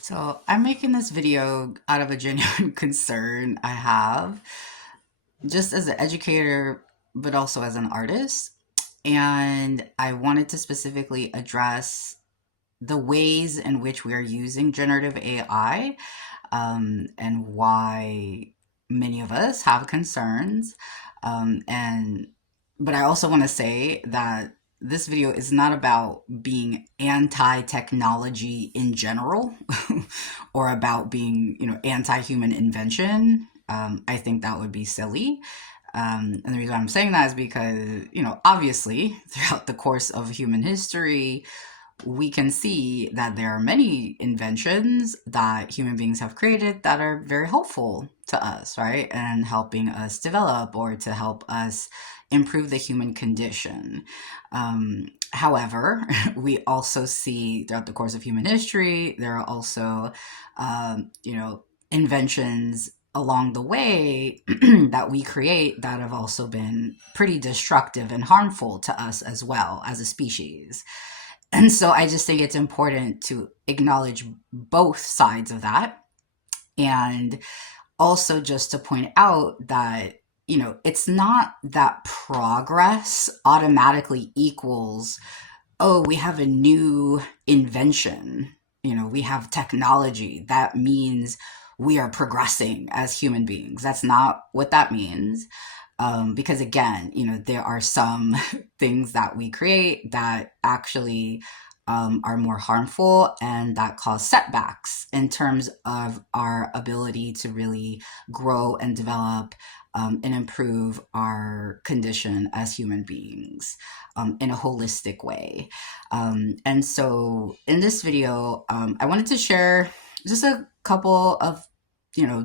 So I'm making this video out of a genuine concern I have, just as an educator, but also as an artist. And I wanted to specifically address the ways in which we are using generative AI, and why many of us have concerns. And but I also want to say that this video is not about being anti-technology in general or about being, anti-human invention. I think that would be silly. And the reason I'm saying that is because, obviously, throughout the course of human history, we can see that there are many inventions that human beings have created that are very helpful to us, right? And helping us develop or to help us improve the human condition. However, we also see throughout the course of human history, there are also, inventions along the way that we create that have also been pretty destructive and harmful to us as well as a species. And so I just think it's important to acknowledge both sides of that. And also just to point out that, it's not that progress automatically equals, oh, we have a new invention, we have technology. That means we are progressing as human beings. That's not what that means. Because again, there are some things that we create that actually are more harmful and that cause setbacks in terms of our ability to really grow and develop, and improve our condition as human beings, in a holistic way. And so in this video, I wanted to share just a couple of,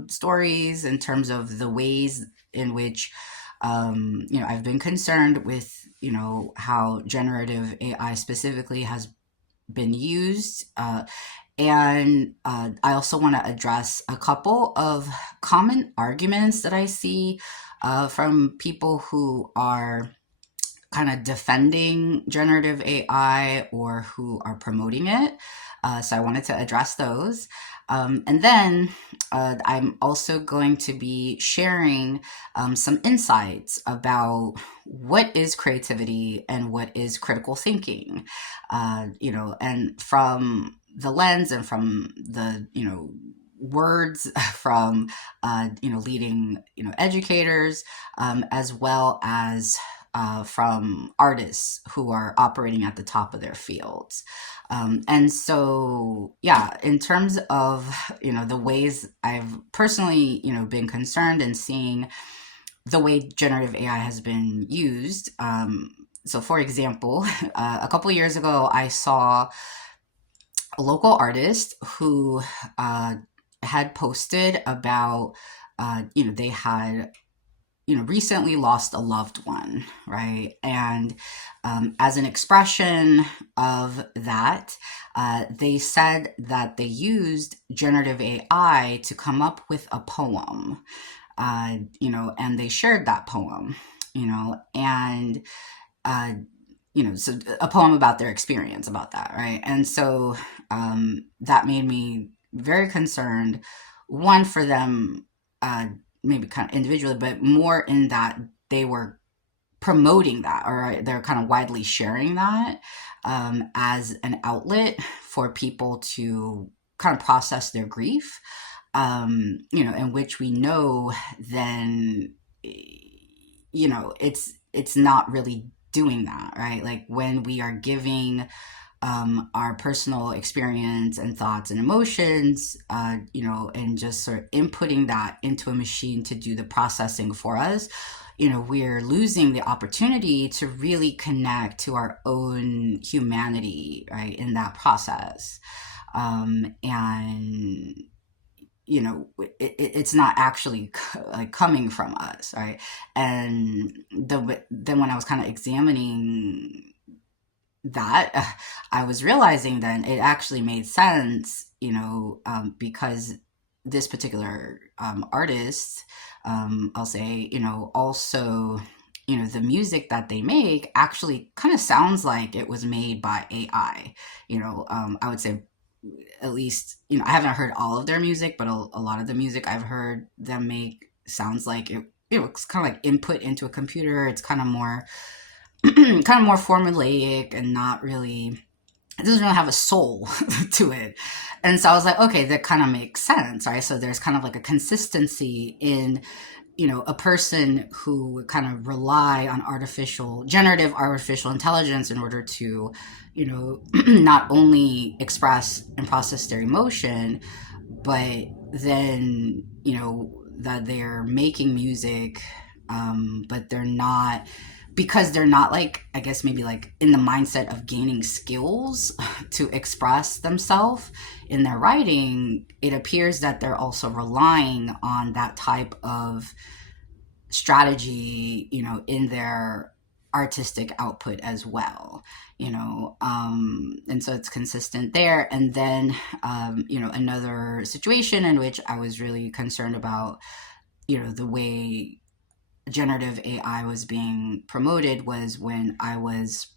stories in terms of the ways in which, I've been concerned with, how generative AI specifically has been used. And I also want to address a couple of common arguments that I see from people who are kind of defending generative AI or who are promoting it. So I wanted to address those. And then I'm also going to be sharing some insights about what is creativity and what is critical thinking, and from the lens and from the, words from, leading, educators, as well as from artists who are operating at the top of their fields. And so, yeah, in terms of, the ways I've personally, been concerned and seeing the way generative AI has been used. So, for example, a couple years ago, I saw a local artist who had posted about, they had, recently lost a loved one, right? And as an expression of that, they said that they used generative AI to come up with a poem, and they shared that poem, and uh, so a poem about their experience about that, right? And so that made me very concerned. One, for them, maybe kind of individually, but more in that they were promoting that, or they're kind of widely sharing that as an outlet for people to kind of process their grief, in which we know then, it's not really doing that, right? Like when we are giving our personal experience and thoughts and emotions, and just sort of inputting that into a machine to do the processing for us, we're losing the opportunity to really connect to our own humanity, right, in that process. And it's not actually like coming from us, right? And then when I was kind of examining that, I was realizing then it actually made sense, because this particular artist, I'll say, also, the music that they make actually kind of sounds like it was made by AI. I would say at least, I haven't heard all of their music, but a lot of the music I've heard them make sounds like it's kind of like input into a computer. It's kind of more kind of more formulaic and not really, it doesn't really have a soul to it. And so I was like, okay, that kind of makes sense, right? So there's kind of like a consistency in, a person who would kind of rely on generative artificial intelligence in order to, not only express and process their emotion, but then, that they're making music, but they're not, because they're not like, I guess maybe like in the mindset of gaining skills to express themselves in their writing. It appears that they're also relying on that type of strategy, in their artistic output as well, and so it's consistent there. And then, another situation in which I was really concerned about, the way generative AI was being promoted was when I was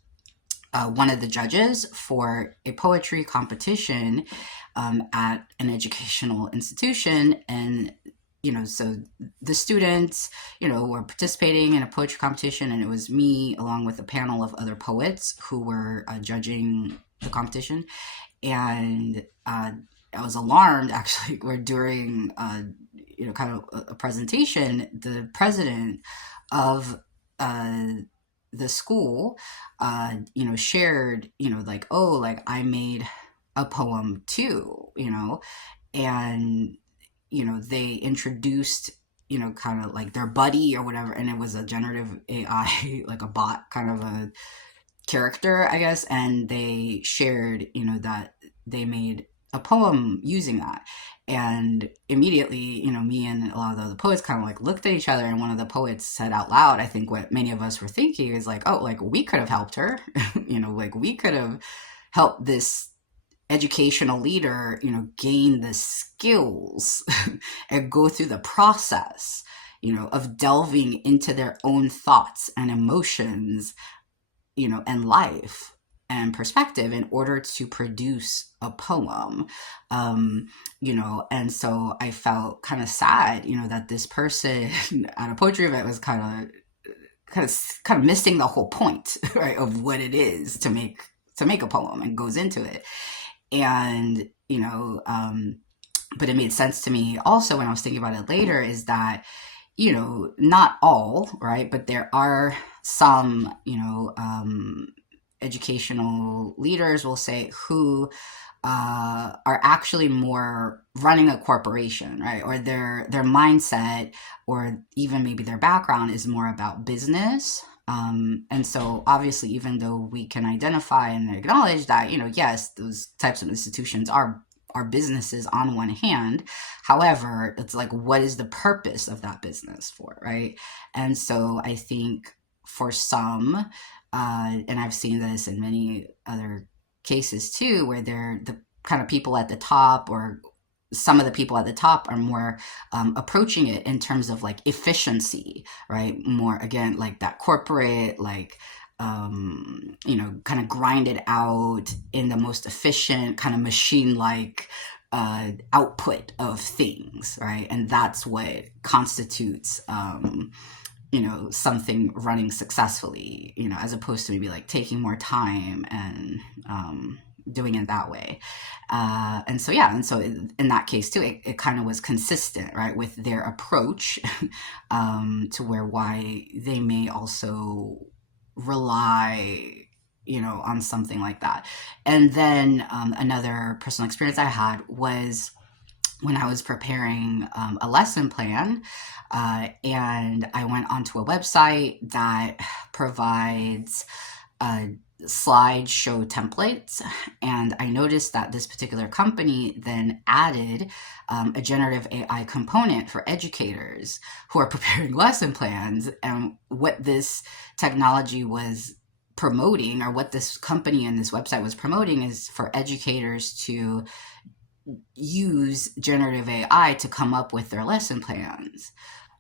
one of the judges for a poetry competition at an educational institution. And, so the students, were participating in a poetry competition, and it was me along with a panel of other poets who were judging the competition. And I was alarmed, actually, where during, kind of a presentation, the president of the school, shared, like, oh, like I made a poem too, and, they introduced, kind of like their buddy or whatever, and it was a generative AI, like a bot kind of a character, I guess, and they shared, that they made a poem using that. And immediately, me and a lot of the other poets kind of like looked at each other, and one of the poets said out loud, I think what many of us were thinking is like, oh, like we could have helped her, like we could have helped this educational leader, gain the skills and go through the process, of delving into their own thoughts and emotions, and life and perspective in order to produce a poem. And so I felt kind of sad, that this person at a poetry event was kind of missing the whole point, right, of what it is to make a poem, and goes into it. And, but it made sense to me also when I was thinking about it later, is that, not all, right, but there are some, educational leaders, will say, who are actually more running a corporation, right? Or their mindset, or even maybe their background, is more about business. And so obviously, even though we can identify and acknowledge that, yes, those types of institutions are businesses on one hand. However, it's like, what is the purpose of that business for, right? And so I think for some, and I've seen this in many other cases too, where they're the kind of people at the top, or some of the people at the top are more approaching it in terms of like efficiency, right? More, again, like that corporate, like, kind of grind it out in the most efficient, kind of machine-like output of things, right? And that's what constitutes, something running successfully, as opposed to maybe like taking more time and doing it that way. And so, yeah, and so in that case too, it kind of was consistent, right, with their approach, to why they may also rely, on something like that. And then another personal experience I had was when I was preparing a lesson plan, and I went onto a website that provides slideshow templates, and I noticed that this particular company then added a generative AI component for educators who are preparing lesson plans. And what this technology was promoting, or what this company and this website was promoting, is for educators to use generative AI to come up with their lesson plans,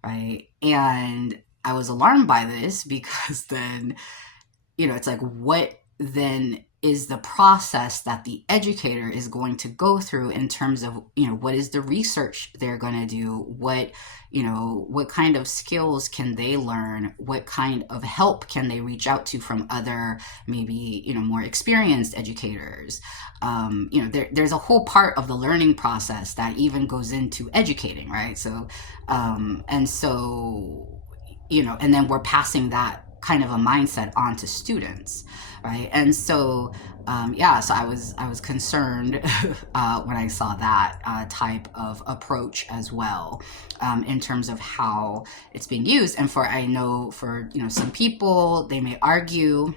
right? And I was alarmed by this, because then, it's like, what then is the process that the educator is going to go through in terms of, what is the research they're going to do, what kind of skills can they learn, what kind of help can they reach out to from other, maybe, more experienced educators. There's a whole part of the learning process that even goes into educating, right? So, and so, and then we're passing that kind of a mindset on to students, right? And so, so I was concerned when I saw that type of approach as well, in terms of how it's being used. And I know for some people, they may argue,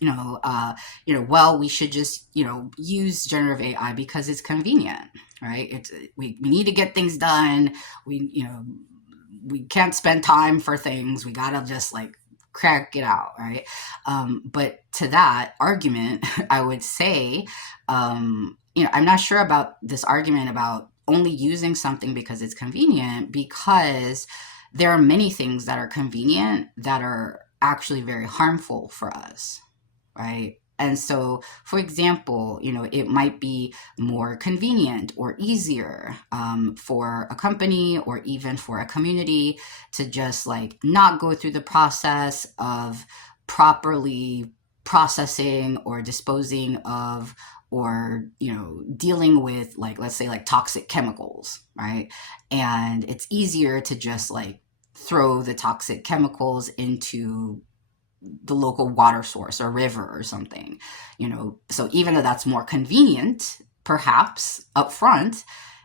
well, we should just use generative AI because it's convenient, right? We need to get things done. We can't spend time for things. We gotta just crack it out, right? But to that argument, I would say, I'm not sure about this argument about only using something because it's convenient, because there are many things that are convenient that are actually very harmful for us, right? And so, for example, it might be more convenient or easier for a company or even for a community to just not go through the process of properly processing or disposing of, or dealing with, let's say, toxic chemicals, right? And it's easier to just throw the toxic chemicals into the local water source or river or something, so even though that's more convenient perhaps up front,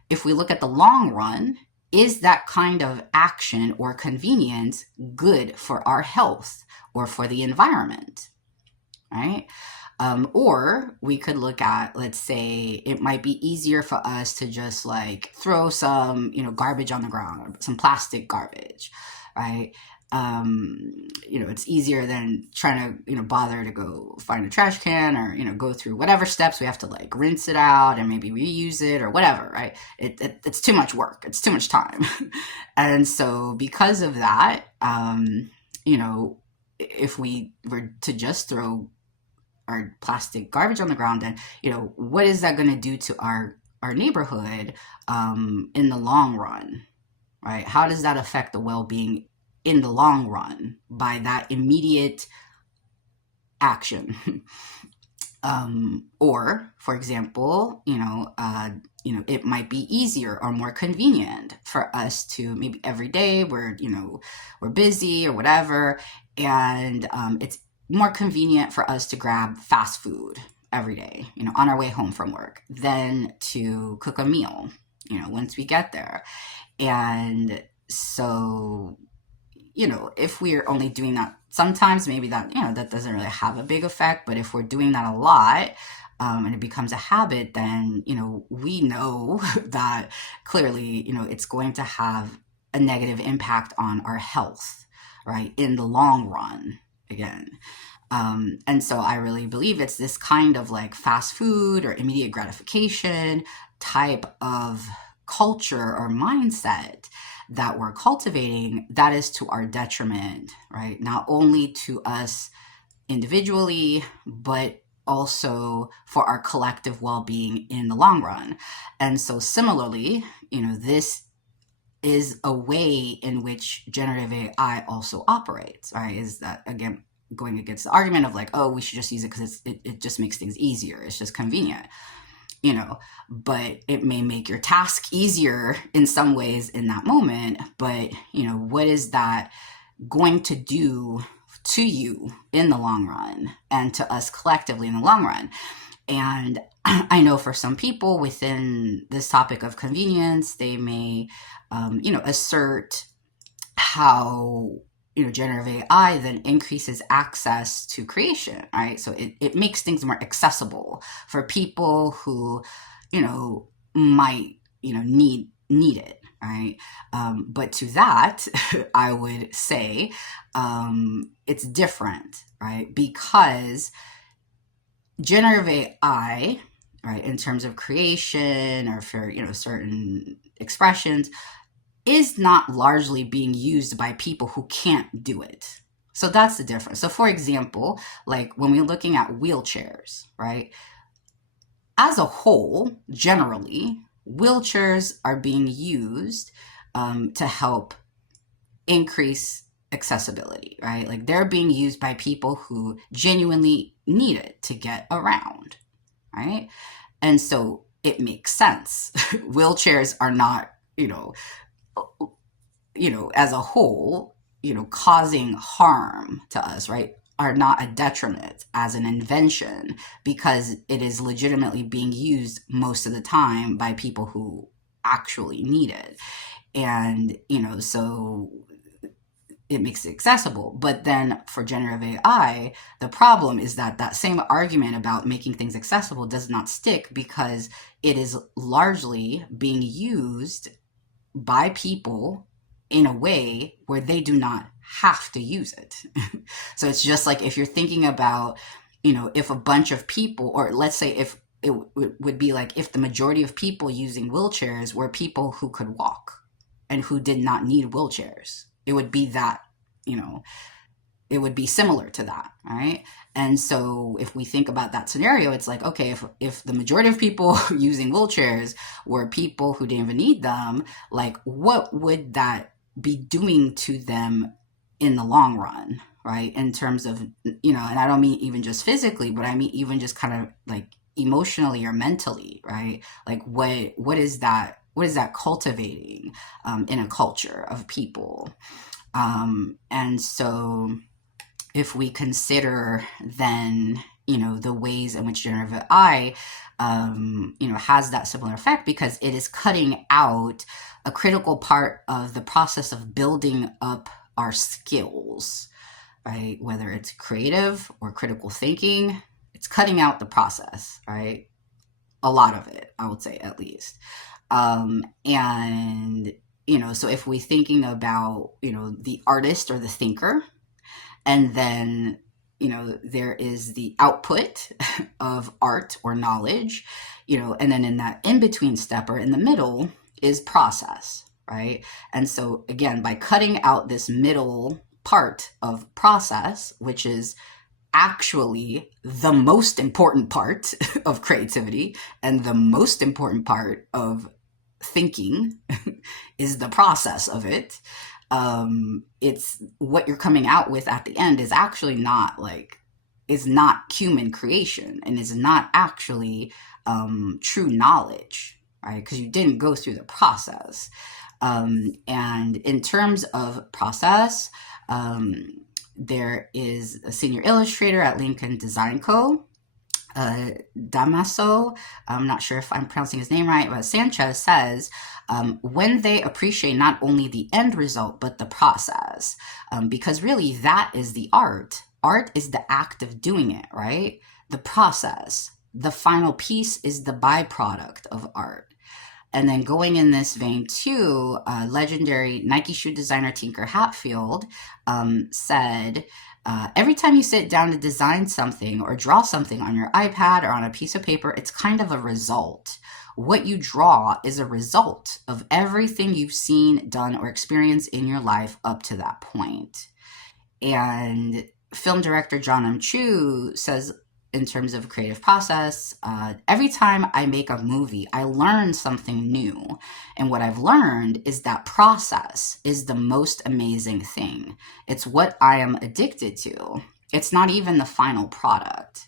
if we look at the long run, is that kind of action or convenience good for our health or for the environment, right? Or we could look at, let's say, it might be easier for us to just throw some garbage on the ground, or some plastic garbage, right? It's easier than trying to, bother to go find a trash can, or, go through whatever steps we have to rinse it out and maybe reuse it or whatever, right? It's too much work. It's too much time. And so because of that, if we were to just throw our plastic garbage on the ground, then, what is that going to do to our neighborhood, in the long run, right? How does that affect the well-being in the long run by that immediate action? Or, for example, it might be easier or more convenient for us to, maybe every day we're busy or whatever, and it's more convenient for us to grab fast food every day, on our way home from work, than to cook a meal, once we get there. And so, if we're only doing that sometimes, maybe that, that doesn't really have a big effect. But if we're doing that a lot, and it becomes a habit, then, we know that clearly, it's going to have a negative impact on our health, right, in the long run, again. And so I really believe it's this kind of fast food or immediate gratification type of culture or mindset that we're cultivating, that is to our detriment, right? Not only to us individually, but also for our collective well-being in the long run. And so similarly, this is a way in which generative AI also operates, right? Is that, again, going against the argument of oh, we should just use it because it just makes things easier. It's just convenient. But it may make your task easier in some ways in that moment. But, what is that going to do to you in the long run, and to us collectively in the long run? And I know for some people within this topic of convenience, they may, assert how, generative AI then increases access to creation, right? So it makes things more accessible for people who, might, need it, right? But to that, I would say, it's different, right? Because generative AI, right, in terms of creation or for, certain expressions, is not largely being used by people who can't do it, So that's the difference. So for example, like when we're looking at wheelchairs, right? As a whole, generally, wheelchairs are being used to help increase accessibility, right? Like they're being used by people who genuinely need it to get around, right? And so it makes sense. Wheelchairs are not, as a whole, causing harm to us, right? Are not a detriment as an invention because it is legitimately being used most of the time by people who actually need it. And, so it makes it accessible. But then for generative AI, the problem is that that same argument about making things accessible does not stick because it is largely being used by people in a way where they do not have to use it. So it's just like if you're thinking about, if a bunch of people, or let's say if it would be like if the majority of people using wheelchairs were people who could walk and who did not need wheelchairs, it would be that, it would be similar to that, right? And so if we think about that scenario, it's like, okay, if the majority of people using wheelchairs were people who didn't even need them, like what would that be doing to them in the long run, right? In terms of, and I don't mean even just physically, but I mean even just kind of like emotionally or mentally, right? Like what is that? What is that cultivating in a culture of people? And so if we consider then, the ways in which generative AI, has that similar effect because it is cutting out a critical part of the process of building up our skills, right? Whether it's creative or critical thinking, it's cutting out the process, right? A lot of it, I would say at least. And, so if we're thinking about, the artist or the thinker, and then, there is the output of art or knowledge, and then in that in-between step or in the middle is process, right? And so again, by cutting out this middle part of process, which is actually the most important part of creativity and the most important part of thinking is the process of it. It's what you're coming out with at the end is actually not is not human creation and is not actually true knowledge, right? Because you didn't go through the process. And in terms of process, there is a senior illustrator at Lincoln Design Co., Damaso, I'm not sure if I'm pronouncing his name right, but Sanchez says, when they appreciate not only the end result, but the process, because really that is the art. Art is the act of doing it, right? The process, the final piece is the byproduct of art. And then going in this vein too, legendary Nike shoe designer Tinker Hatfield said, every time you sit down to design something or draw something on your iPad or on a piece of paper, it's kind of a result. What you draw is a result of everything you've seen, done, or experienced in your life up to that point. And film director John M. Chu says, in terms of creative process, every time I make a movie, I learn something new. And what I've learned is that process is the most amazing thing. It's what I am addicted to. It's not even the final product.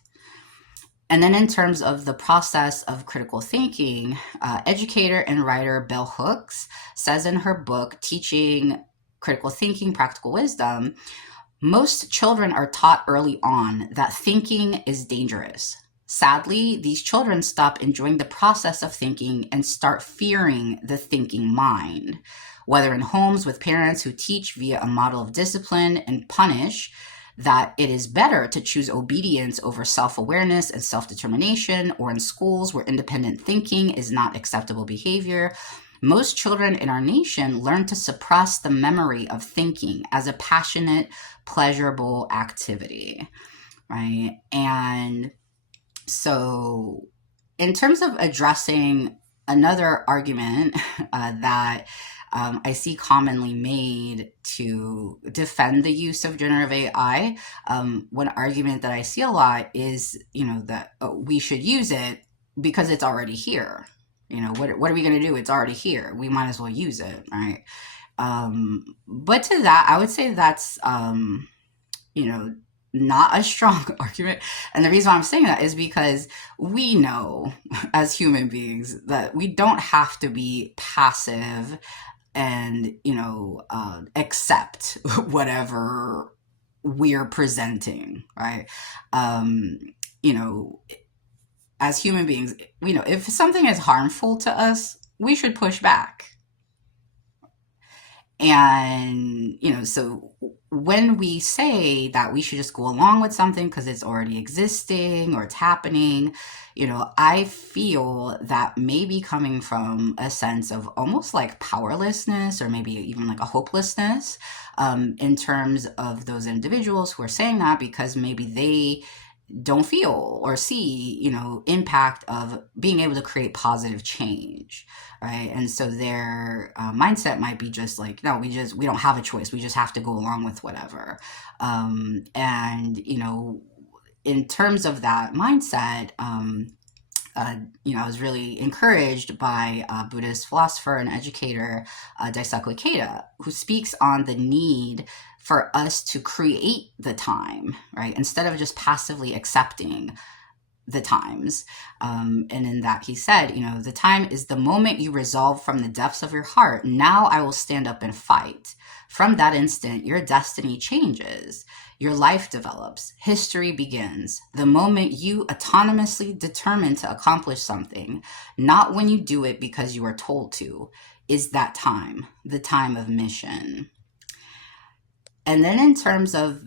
And then in terms of the process of critical thinking, educator and writer Bell Hooks says in her book, Teaching Critical Thinking, Practical Wisdom, most children are taught early on that thinking is dangerous. Sadly, these children stop enjoying the process of thinking and start fearing the thinking mind. Whether in homes with parents who teach via a model of discipline and punish that it is better to choose obedience over self-awareness and self-determination, or in schools where independent thinking is not acceptable behavior, most children in our nation learn to suppress the memory of thinking as a passionate, pleasurable activity, right? And so in terms of addressing another argument that I see commonly made to defend the use of generative AI. One argument that I see a lot is, that we should use it because it's already here. What are we going to do? It's already here. We might as well use it, right? But to that, I would say that's, you know, not a strong argument. And the reason why I'm saying that is because we know as human beings that we don't have to be passive and, accept whatever we're presenting, right? Um, you know, as human beings, if something is harmful to us, we should push back. And, so when we say that we should just go along with something because it's already existing or it's happening, I feel that maybe coming from a sense of almost like powerlessness or maybe even like a hopelessness, in terms of those individuals who are saying that because maybe they don't feel or see, impact of being able to create positive change, right? And so their mindset might be just like, no, we don't have a choice. We just have to go along with whatever. And in terms of that mindset, I was really encouraged by a Buddhist philosopher and educator, Daisaku Ikeda, who speaks on the need for us to create the time, right? Instead of just passively accepting the times. And in that he said, the time is the moment you resolve from the depths of your heart, now I will stand up and fight. From that instant, your destiny changes. Your life develops. History begins. The moment you autonomously determine to accomplish something, not when you do it because you are told to, is that time, the time of mission. And then in terms of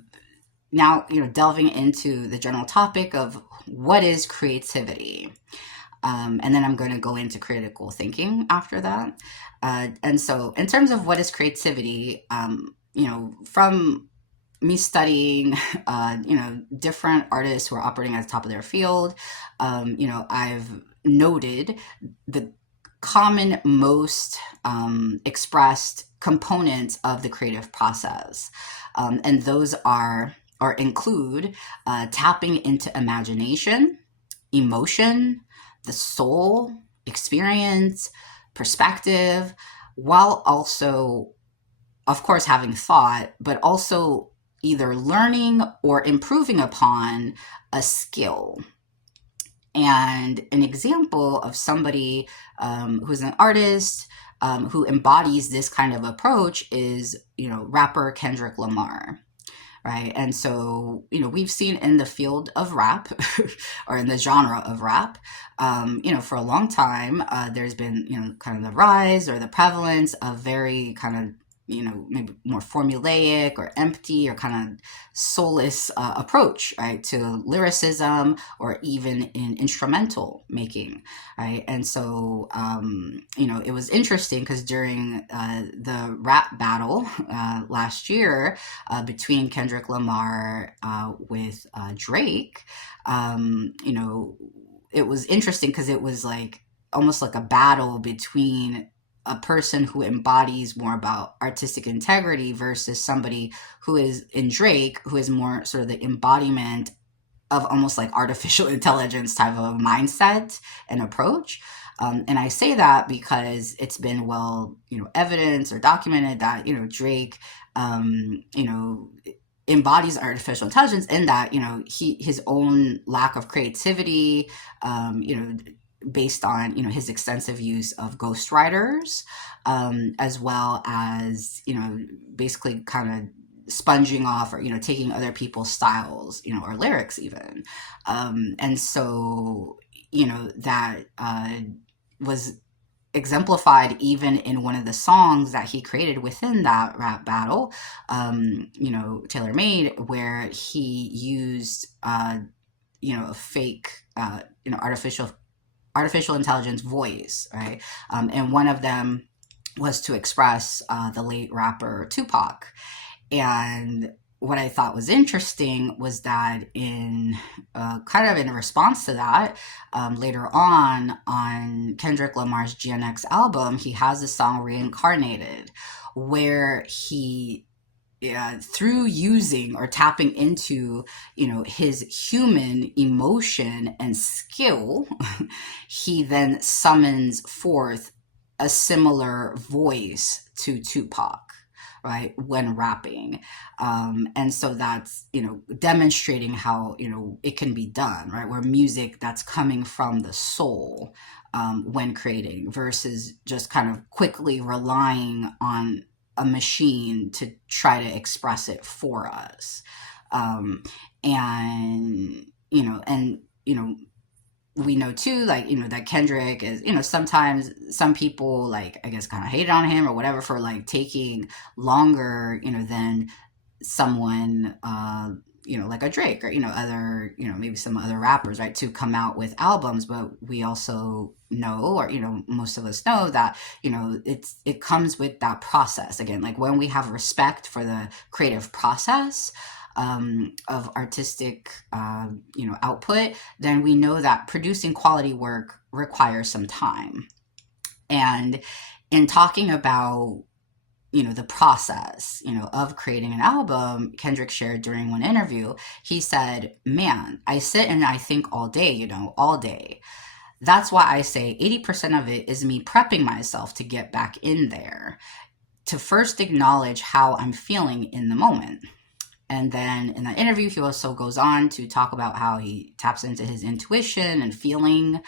now, delving into the general topic of what is creativity. And then I'm going to go into critical thinking after that. And so in terms of what is creativity, from me studying, different artists who are operating at the top of their field, I've noted the common, most expressed components of the creative process. And those are or include tapping into imagination, emotion, the soul, experience, perspective, while also, of course, having thought, but also either learning or improving upon a skill. And an example of somebody who's an artist who embodies this kind of approach is, rapper Kendrick Lamar. Right. And so, we've seen in the field of rap or in the genre of rap, for a long time, there's been, kind of the rise or the prevalence of very kind of, maybe more formulaic or empty or kind of soulless approach, right, to lyricism or even in instrumental making, right? And so, it was interesting because during the rap battle last year between Kendrick Lamar with Drake, it was interesting because it was like almost like a battle between a person who embodies more about artistic integrity versus somebody who is in Drake, who is more sort of the embodiment of almost like artificial intelligence type of mindset and approach. And I say that because it's been well, evidenced or documented that, Drake, embodies artificial intelligence in that, his own lack of creativity, based on his extensive use of ghostwriters, as well as basically kind of sponging off or taking other people's styles or lyrics even, and so that was exemplified even in one of the songs that he created within that rap battle, Tailor Made, where he used a fake artificial intelligence voice, right? And one of them was to express the late rapper Tupac. And what I thought was interesting was that in kind of in response to that, later on Kendrick Lamar's GNX album, he has the song Reincarnated, where he through using or tapping into his human emotion and skill, he then summons forth a similar voice to Tupac, right, when rapping. And so that's demonstrating how it can be done, right, where music that's coming from the soul, when creating, versus just kind of quickly relying on a machine to try to express it for us. And we know too, like, that Kendrick is, sometimes some people, like, I guess, kind of hated on him or whatever for like taking longer, than someone, like a Drake or, other, maybe some other rappers, right, to come out with albums. But we also know, or, most of us know that, it comes with that process. Again, like when we have respect for the creative process, of artistic, output, then we know that producing quality work requires some time. And in talking about the process, of creating an album, Kendrick shared during one interview, he said, man, I sit and I think all day, all day. That's why I say 80% of it is me prepping myself to get back in there, to first acknowledge how I'm feeling in the moment. And then in that interview, he also goes on to talk about how he taps into his intuition and feeling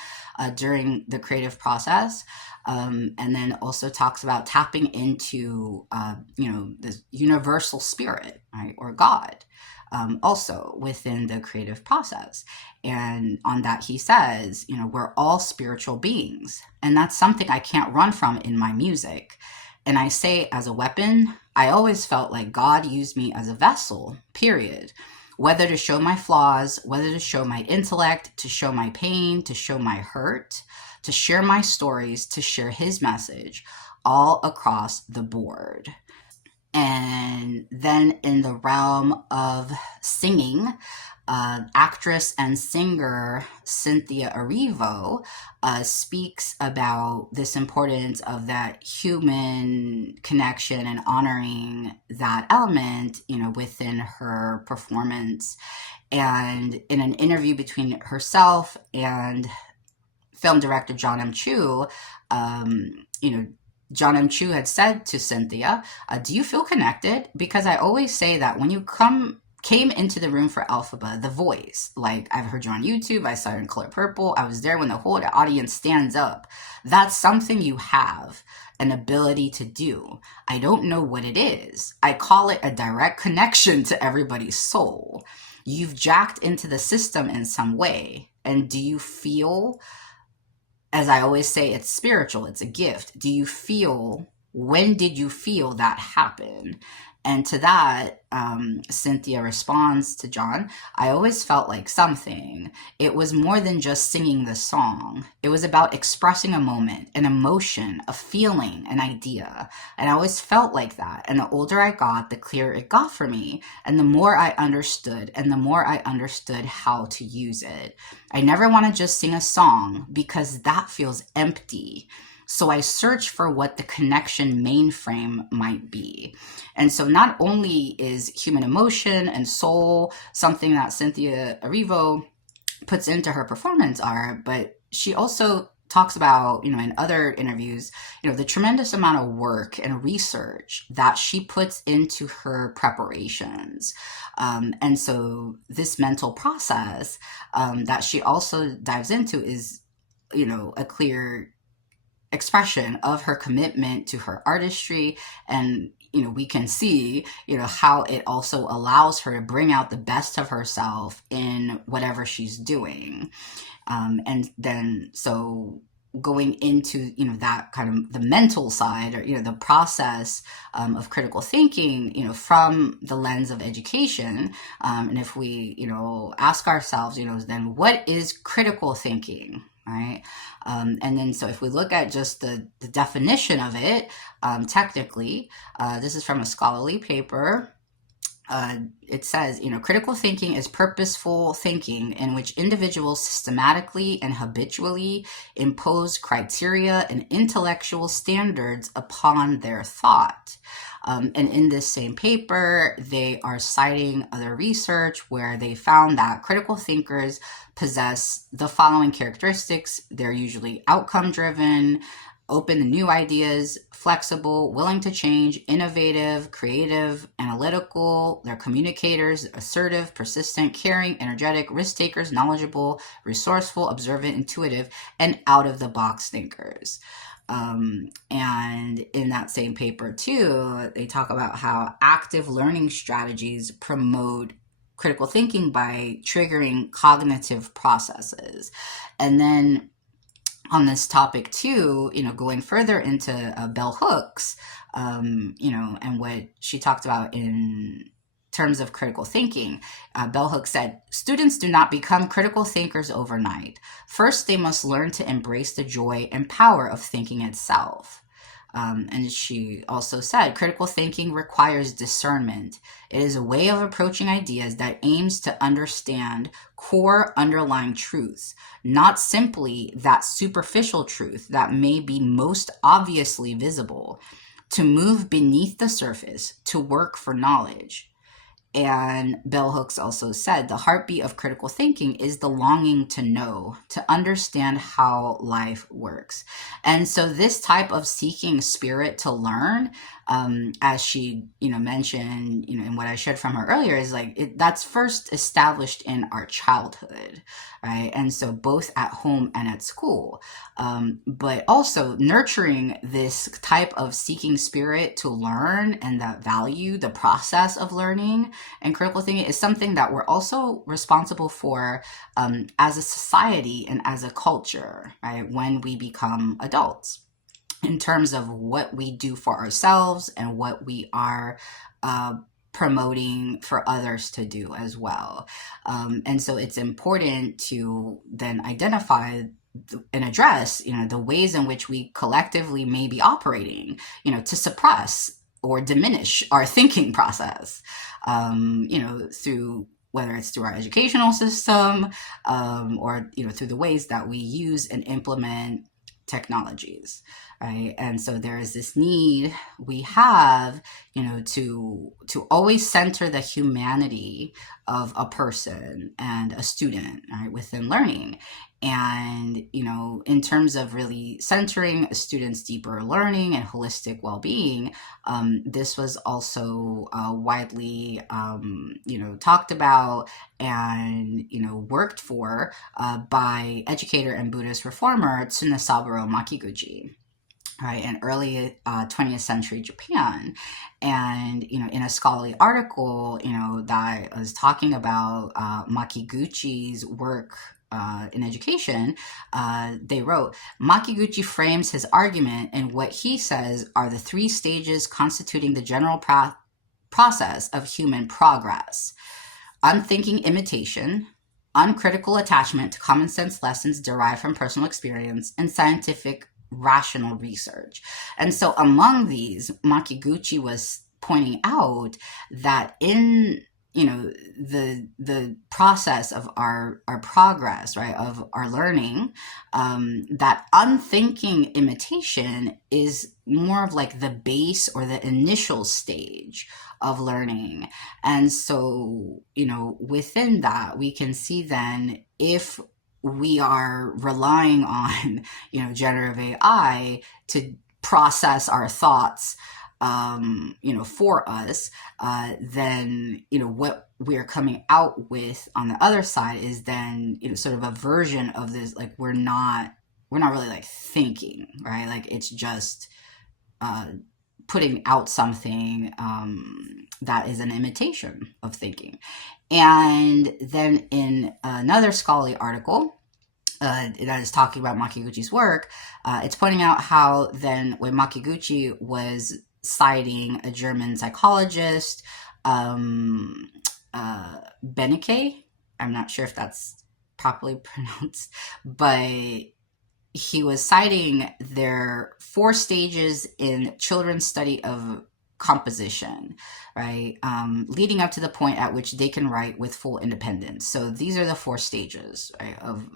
during the creative process. And then also talks about tapping into, this universal spirit, right, or God, also within the creative process. And on that, he says, we're all spiritual beings. And that's something I can't run from in my music. And I say, as a weapon, I always felt like God used me as a vessel, period. Whether to show my flaws, whether to show my intellect, to show my pain, to show my hurt, to share my stories, to share his message, all across the board. And then in the realm of singing, actress and singer Cynthia Erivo speaks about this importance of that human connection and honoring that element, within her performance. And in an interview between herself and film director John M. Chu, John M. Chu had said to Cynthia, do you feel connected? Because I always say that when you came into the room for Alphaba, the voice, like I've heard you on YouTube, I saw you in Color Purple, I was there when the whole audience stands up. That's something you have an ability to do. I don't know what it is. I call it a direct connection to everybody's soul. You've jacked into the system in some way. And do you feel, as I always say, it's spiritual, it's a gift. Do you feel, when did you feel that happen? And to that, Cynthia responds to John, I always felt like something. It was more than just singing the song. It was about expressing a moment, an emotion, a feeling, an idea. And I always felt like that. And the older I got, the clearer it got for me. And the more I understood, and the more I understood how to use it. I never want to just sing a song because that feels empty. So I search for what the connection mainframe might be. And so not only is human emotion and soul something that Cynthia Erivo puts into her performance art, but she also talks about, in other interviews, the tremendous amount of work and research that she puts into her preparations. And so this mental process that she also dives into is, a clear expression of her commitment to her artistry. And we can see how it also allows her to bring out the best of herself in whatever she's doing. And then so going into that kind of the mental side, or the process of critical thinking, from the lens of education, and if we ask ourselves, then what is critical thinking? Right. And then so if we look at just the definition of it, technically, this is from a scholarly paper it says, critical thinking is purposeful thinking in which individuals systematically and habitually impose criteria and intellectual standards upon their thought. And in this same paper, they are citing other research where they found that critical thinkers possess the following characteristics. They're usually outcome driven, open to new ideas, flexible, willing to change, innovative, creative, analytical. They're communicators, assertive, persistent, caring, energetic, risk takers, knowledgeable, resourceful, observant, intuitive, and out of the box thinkers. And in that same paper too, they talk about how active learning strategies promote critical thinking by triggering cognitive processes. And then on this topic too, going further into bell hooks, and what she talked about in terms of critical thinking, bell hooks said, students do not become critical thinkers overnight. First, they must learn to embrace the joy and power of thinking itself. And she also said, critical thinking requires discernment. It is a way of approaching ideas that aims to understand core underlying truths, not simply that superficial truth that may be most obviously visible, to move beneath the surface, to work for knowledge. And bell hooks also said the heartbeat of critical thinking is the longing to know, to understand how life works. And so this type of seeking spirit to learn, as she mentioned, and what I shared from her earlier, is like that's first established in our childhood, right? And so both at home and at school, but also nurturing this type of seeking spirit to learn and that value the process of learning and critical thinking is something that we're also responsible for as a society and as a culture, right? When we become adults, in terms of what we do for ourselves and what we are promoting for others to do as well. And so it's important to then identify and address, the ways in which we collectively may be operating, to suppress or diminish our thinking process, through whether it's through our educational system, or through the ways that we use and implement technologies, right? And so there is this need we have, to always center the humanity of a person and a student, right, within learning. And, in terms of really centering a student's deeper learning and holistic well-being, this was also widely, talked about and, worked for by educator and Buddhist reformer Tsunesaburo Makiguchi, right, in early 20th century Japan. And, in a scholarly article, that was talking about Makiguchi's work in education, they wrote, Makiguchi frames his argument in what he says are the three stages constituting the general process of human progress: unthinking imitation, uncritical attachment to common sense lessons derived from personal experience, and scientific rational research. And so among these, Makiguchi was pointing out that in the process of our progress, right, of our learning, that unthinking imitation is more of like the base or the initial stage of learning. And so, within that, we can see then if we are relying on, generative AI to process our thoughts, for us, then, what we're coming out with on the other side is then, sort of a version of this, like, we're not really like thinking, right? Like it's just, putting out something, that is an imitation of thinking. And then in another scholarly article, that is talking about Makiguchi's work, it's pointing out how then when Makiguchi was citing a German psychologist, Benecke, I'm not sure if that's properly pronounced, but he was citing their 4 stages in children's study of composition, right? Leading up to the point at which they can write with full independence. So these are the four stages, right, of,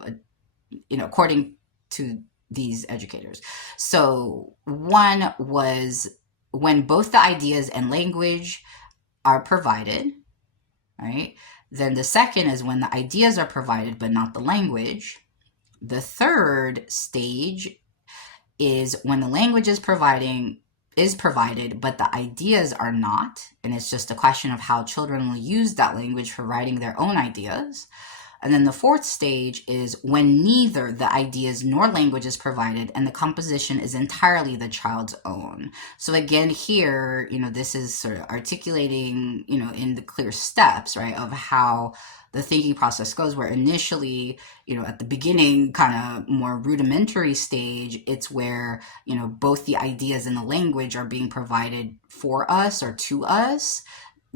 according to these educators. So one was when both the ideas and language are provided, right? Then the second is when the ideas are provided but not the language. The third stage is when the language is provided, but the ideas are not, and it's just a question of how children will use that language for writing their own ideas. And then the fourth stage is when neither the ideas nor language is provided and the composition is entirely the child's own. So again, here, this is sort of articulating, in the clear steps, right, of how the thinking process goes, where initially, at the beginning, kind of more rudimentary stage, it's where, both the ideas and the language are being provided for us or to us.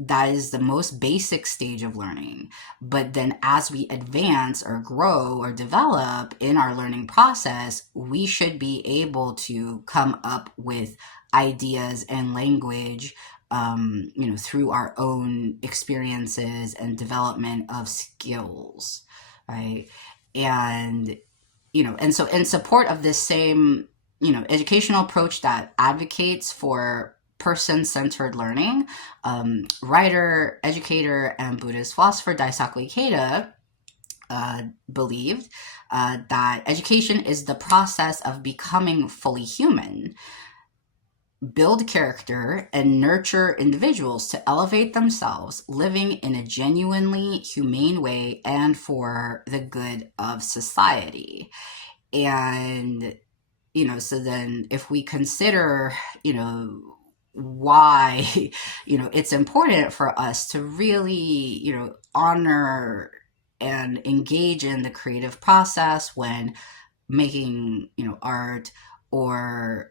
That is the most basic stage of learning. But then as we advance or grow or develop in our learning process, we should be able to come up with ideas and language, through our own experiences and development of skills, right? And, and so in support of this same, educational approach that advocates for person-centered learning, writer, educator, and Buddhist philosopher Daisaku Ikeda believed that education is the process of becoming fully human, build character, and nurture individuals to elevate themselves, living in a genuinely humane way and for the good of society. And, so then if we consider, why, it's important for us to really, honor and engage in the creative process when making, art or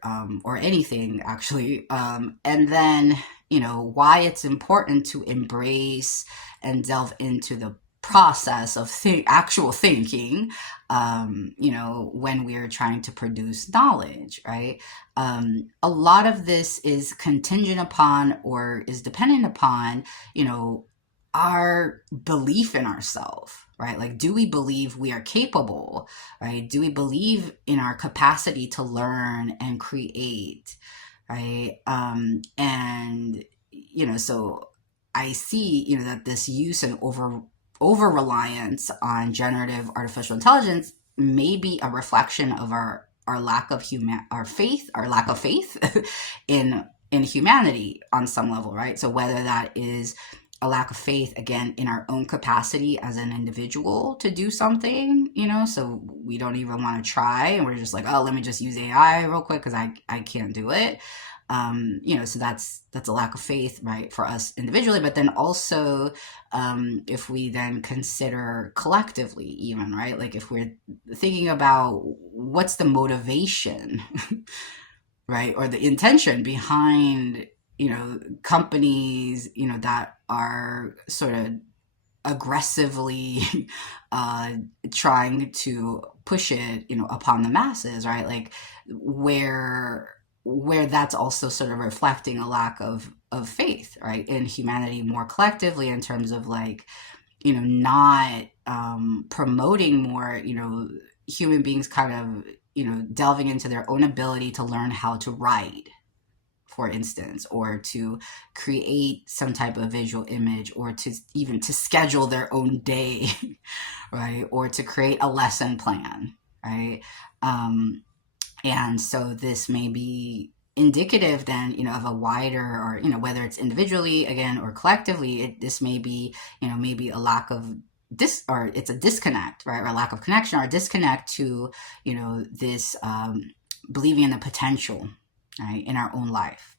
anything actually. And then, why it's important to embrace and delve into the process of actual thinking, when we're trying to produce knowledge, right? A lot of this is contingent upon or is dependent upon, our belief in ourselves, right? Like, do we believe we are capable, right? Do we believe in our capacity to learn and create, right? And, so I see, that this use and over reliance on generative artificial intelligence may be a reflection of our lack of our lack of faith in humanity on some level, right? So whether that is a lack of faith, again, in our own capacity as an individual to do something, so we don't even want to try, and we're just like, oh, let me just use AI real quick because I can't do it. So that's a lack of faith, right, for us individually, but then also, if we then consider collectively even, right, like if we're thinking about what's the motivation, right, or the intention behind, companies, that are sort of aggressively trying to push it, upon the masses, right, like where that's also sort of reflecting a lack of faith, right, in humanity more collectively, in terms of like, not promoting more, human beings kind of, delving into their own ability to learn how to write, for instance, or to create some type of visual image, or to even to schedule their own day, right, or to create a lesson plan, right? And so this may be indicative then, of a wider, or, whether it's individually again or collectively, this may be, maybe a lack of or it's a disconnect, right, or a lack of connection or a disconnect to, this believing in the potential, right, in our own life.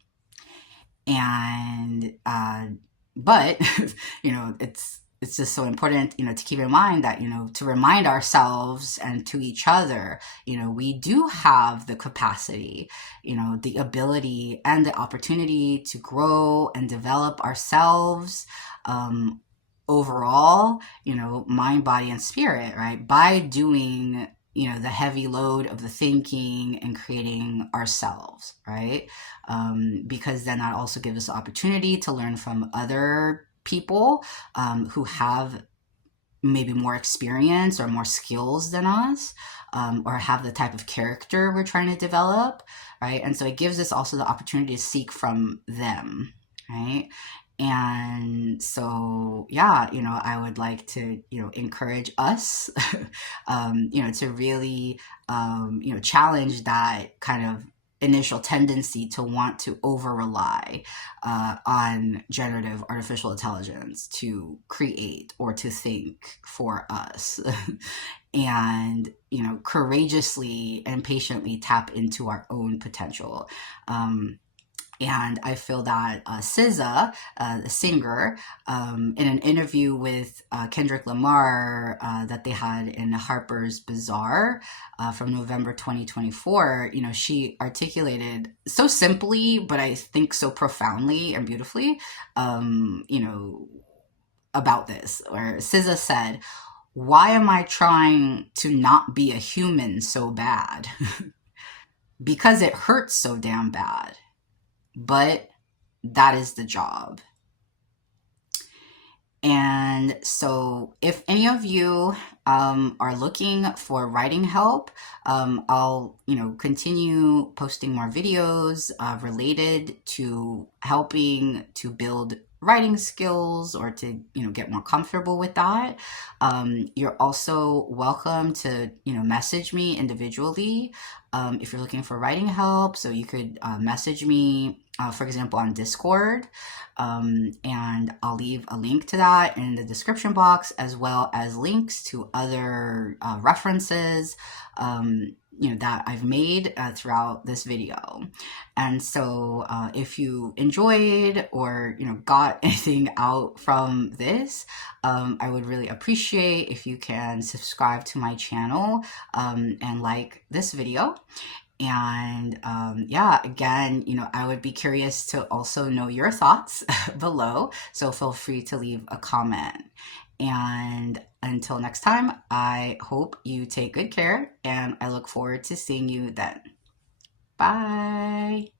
And but it's just so important, to keep in mind that, to remind ourselves and to each other, we do have the capacity, the ability and the opportunity to grow and develop ourselves, overall, mind, body, and spirit, right, by doing, the heavy load of the thinking and creating ourselves, right? Because then that also gives us the opportunity to learn from other people who have maybe more experience or more skills than us, or have the type of character we're trying to develop, right? And so it gives us also the opportunity to seek from them, right? And so, yeah, I would like to, encourage us, to really, challenge that kind of initial tendency to want to over rely on generative artificial intelligence to create or to think for us. And courageously and patiently tap into our own potential. And I feel that SZA, the singer, in an interview with Kendrick Lamar that they had in Harper's Bazaar from November 2024, she articulated so simply, but I think so profoundly and beautifully, about this, where SZA said, "Why am I trying to not be a human so bad?" Because it hurts so damn bad. But that is the job. And so, if any of you are looking for writing help, I'll continue posting more videos related to helping to build writing skills or to get more comfortable with that. You're also welcome to message me individually if you're looking for writing help. So you could message me, for example, on Discord. And I'll leave a link to that in the description box, as well as links to other references that I've made throughout this video. And so if you enjoyed or got anything out from this, I would really appreciate if you can subscribe to my channel and like this video. And yeah, again, I would be curious to also know your thoughts below. So feel free to leave a comment. And until next time, I hope you take good care and I look forward to seeing you then. Bye.